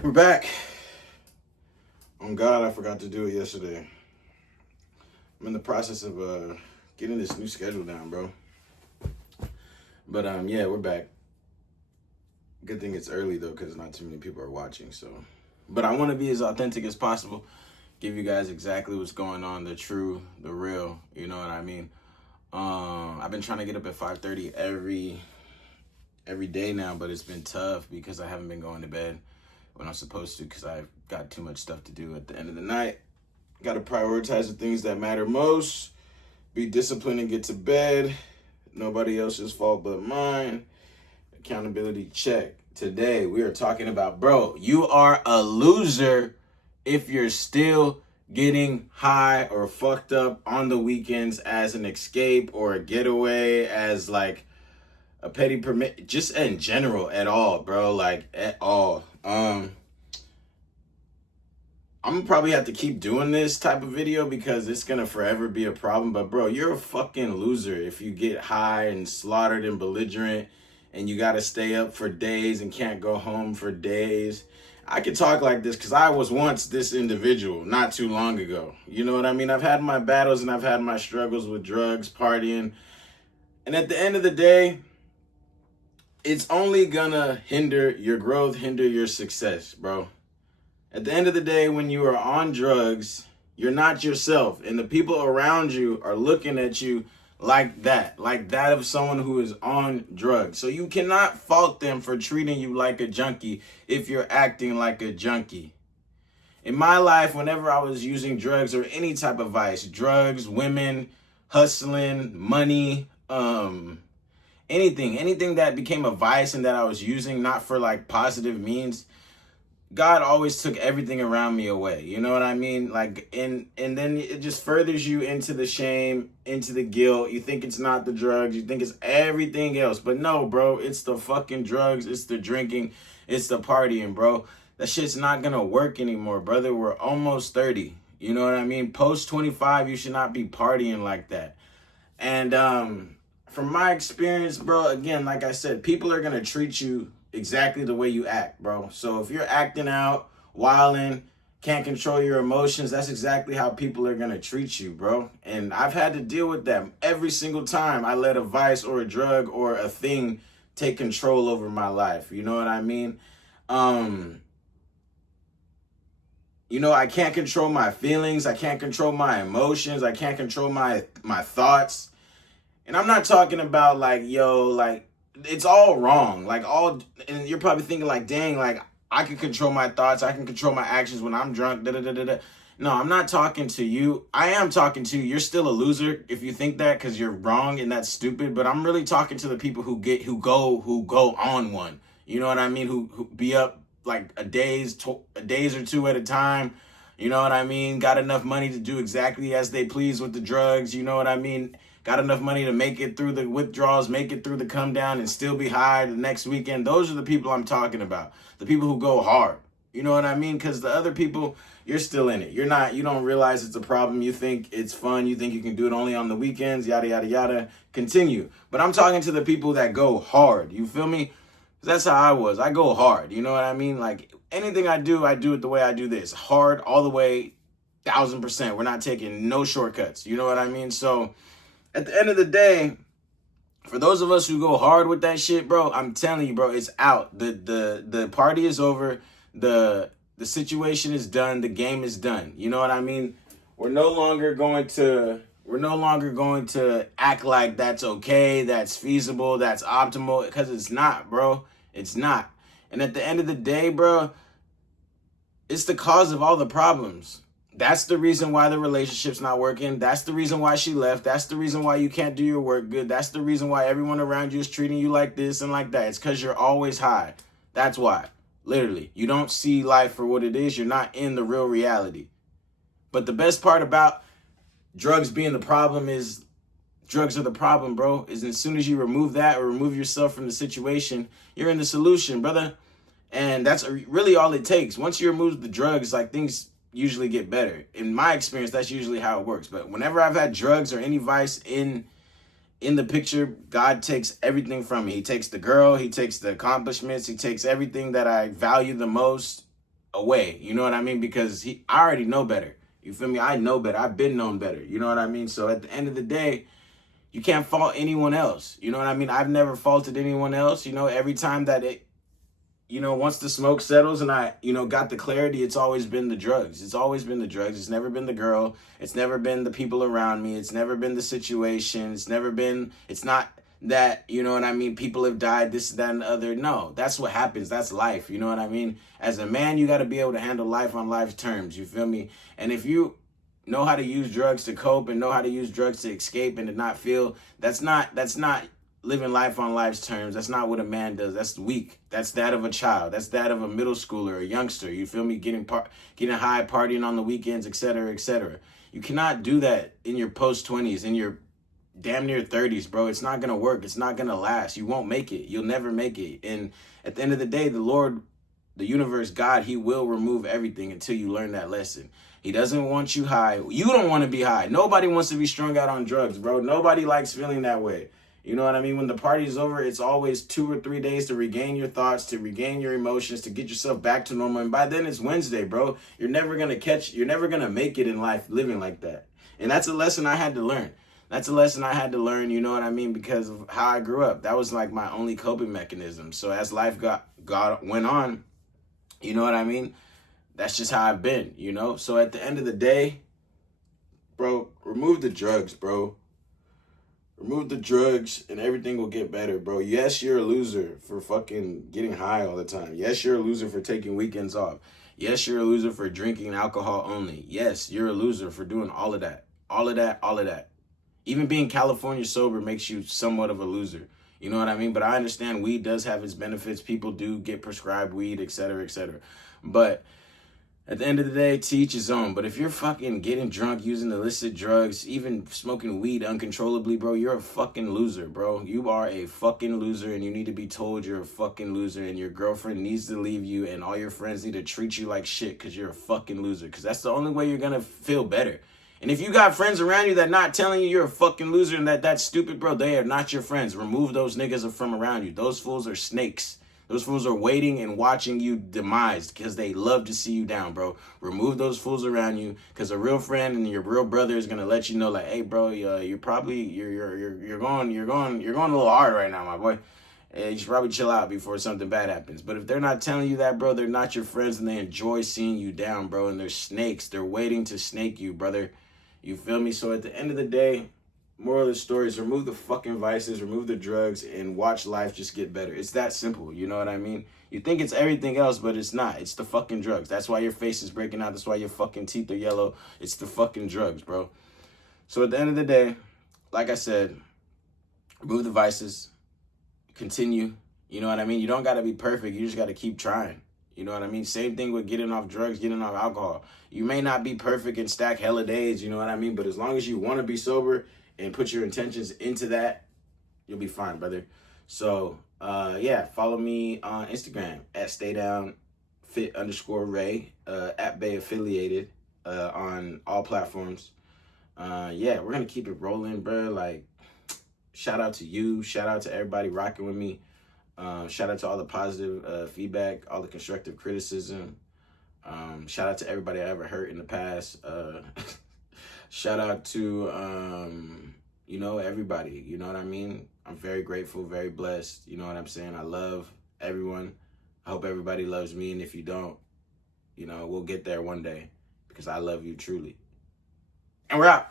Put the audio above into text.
We're back. On God, I forgot to do it yesterday. I'm in the process of getting this new schedule down, bro. But yeah, we're back. Good thing it's early though, because not too many people are watching. So, but I want to be as authentic as possible. Give you guys exactly what's going on, the true, the real. You know what I mean? I've been trying to get up at 5:30 every day now, but it's been tough because I haven't been going to bed when I'm supposed to because I've got too much stuff to do at the end of the night. Got to prioritize the things that matter most. Be disciplined and get to bed. Nobody else's fault but mine. Accountability check. Today we are talking about, bro, you are a loser if you're still getting high or fucked up on the weekends as an escape or a getaway, as like a petty permit, just in general at all, bro, like at all. I'm gonna probably have to keep doing this type of video because it's gonna forever be a problem. But bro, you're a fucking loser if you get high and slaughtered and belligerent and you gotta stay up for days and can't go home for days. I could talk like this because I was once this individual not too long ago. You know what I mean? I've had my battles and I've had my struggles with drugs, partying. And at the end of the day, it's only gonna hinder your growth, hinder your success, bro. At the end of the day, when you are on drugs, you're not yourself. And the people around you are looking at you like that of someone who is on drugs. So you cannot fault them for treating you like a junkie if you're acting like a junkie. In my life, whenever I was using drugs or any type of vice, drugs, women, hustling, money, anything that became a vice and that I was using not for like positive means, God always took everything around me away. You know what I mean? Like, and then it just furthers you into the shame, into the guilt. You think it's not the drugs. You think it's everything else. But no, bro, it's the fucking drugs. It's the drinking. It's the partying, bro. That shit's not going to work anymore, brother. We're almost 30. You know what I mean? Post 25, you should not be partying like that. And from my experience, bro, again, like I said, people are going to treat you exactly the way you act, bro. So if you're acting out, wilding, can't control your emotions, that's exactly how people are gonna treat you, bro. And I've had to deal with that every single time I let a vice or a drug or a thing take control over my life. You know what I mean? I can't control my feelings. I can't control my emotions. I can't control my thoughts. And I'm not talking about like, it's all wrong. And you're probably thinking like, dang, like I can control my thoughts. I can control my actions when I'm drunk. Da, da, da, da, da. No, I'm not talking to you. I am talking to you. You're still a loser if you think that because you're wrong and that's stupid. But I'm really talking to the people who go on one. You know what I mean? Who be up like a days or two at a time. You know what I mean? Got enough money to do exactly as they please with the drugs. You know what I mean? Got enough money to make it through the withdrawals, make it through the come down, and still be high the next weekend. Those are the people I'm talking about. The people who go hard. You know what I mean? Because the other people, you're still in it. You don't realize it's a problem. You think it's fun. You think you can do it only on the weekends, yada, yada, yada. Continue. But I'm talking to the people that go hard. You feel me? That's how I was. I go hard. You know what I mean? Like anything I do it the way I do this. Hard all the way, 1000%. We're not taking no shortcuts. You know what I mean? So at the end of the day, for those of us who go hard with that shit, bro, I'm telling you, bro, it's out. The party is over. The situation is done. The game is done. You know what I mean? We're no longer going to act like that's okay, that's feasible, that's optimal, because it's not, bro. It's not. And at the end of the day, bro, it's the cause of all the problems. That's the reason why the relationship's not working. That's the reason why she left. That's the reason why you can't do your work good. That's the reason why everyone around you is treating you like this and like that. It's because you're always high. That's why. Literally. You don't see life for what it is. You're not in the real reality. But the best part about drugs being the problem is drugs are the problem, bro. Is as soon as you remove that or remove yourself from the situation, you're in the solution, brother. And that's really all it takes. Once you remove the drugs, like things usually get better. In my experience, that's usually how it works. But whenever I've had drugs or any vice in the picture, God takes everything from me. He takes the girl, he takes the accomplishments, he takes everything that I value the most, away. You know what I mean? Because I already know better. You feel me? I know better. I've been known better. You know what I mean? So at the end of the day, you can't fault anyone else. You know what I mean? I've never faulted anyone else. You know, every time that once the smoke settles and I, got the clarity, it's always been the drugs. It's always been the drugs. It's never been the girl. It's never been the people around me. It's never been the situation. It's not that, people have died, this, that, and the other. No, that's what happens. That's life. You know what I mean? As a man, you got to be able to handle life on life's terms. You feel me? And if you know how to use drugs to cope and know how to use drugs to escape and to not feel, that's not living life on life's terms. That's not what a man does. That's weak. That's that of a child. That's that of a middle schooler, a youngster. You feel me? Getting high, partying on the weekends, etc., etc. You cannot do that in your post-20s, in your damn near 30s, bro. It's not going to work. It's not going to last. You won't make it. You'll never make it. And at the end of the day, the Lord, the universe, God, he will remove everything until you learn that lesson. He doesn't want you high. You don't want to be high. Nobody wants to be strung out on drugs, bro. Nobody likes feeling that way. You know what I mean? When the party's over, it's always 2 or 3 days to regain your thoughts, to regain your emotions, to get yourself back to normal. And by then it's Wednesday, bro. You're never going to make it in life living like that. And that's a lesson I had to learn. You know what I mean? Because of how I grew up. That was like my only coping mechanism. So as life went on, you know what I mean? That's just how I've been, So at the end of the day, bro, remove the drugs, bro. Remove the drugs and everything will get better, bro. Yes, you're a loser for fucking getting high all the time. Yes, you're a loser for taking weekends off. Yes, you're a loser for drinking alcohol only. Yes, you're a loser for doing all of that. All of that. Even being California sober makes you somewhat of a loser. You know what I mean? But I understand weed does have its benefits. People do get prescribed weed, etc., etc. But at the end of the day, to each his own. But if you're fucking getting drunk, using illicit drugs, even smoking weed uncontrollably, bro, you're a fucking loser, bro. You are a fucking loser, and you need to be told you're a fucking loser, and your girlfriend needs to leave you, and all your friends need to treat you like shit because you're a fucking loser. Because that's the only way you're going to feel better. And if you got friends around you that not telling you you're a fucking loser and that's stupid, bro, they are not your friends. Remove those niggas from around you. Those fools are snakes. Those fools are waiting and watching you demise because they love to see you down, bro. Remove those fools around you because a real friend and your real brother is gonna let you know, like, hey, bro, you're going a little hard right now, my boy. You should probably chill out before something bad happens. But if they're not telling you that, bro, they're not your friends and they enjoy seeing you down, bro. And they're snakes. They're waiting to snake you, brother. You feel me? So at the end of the day, moral of the story is remove the fucking vices, remove the drugs, and watch life just get better. It's that simple, you know what I mean? You think it's everything else, but it's not. It's the fucking drugs. That's why your face is breaking out. That's why your fucking teeth are yellow. It's the fucking drugs, bro. So at the end of the day, like I said, remove the vices, continue. You know what I mean? You don't got to be perfect. You just got to keep trying. You know what I mean? Same thing with getting off drugs, getting off alcohol. You may not be perfect and stack hella days, you know what I mean? But as long as you want to be sober and put your intentions into that, you'll be fine, brother. So, follow me on Instagram at staydownfit_Ray, at Bay affiliated, on all platforms. We're going to keep it rolling, bro. Like, shout out to you. Shout out to everybody rocking with me. Shout out to all the positive feedback, all the constructive criticism. Shout out to everybody I ever hurt in the past. Shout out to, everybody. You know what I mean? I'm very grateful, very blessed. You know what I'm saying? I love everyone. I hope everybody loves me. And if you don't, we'll get there one day because I love you truly. And we're out.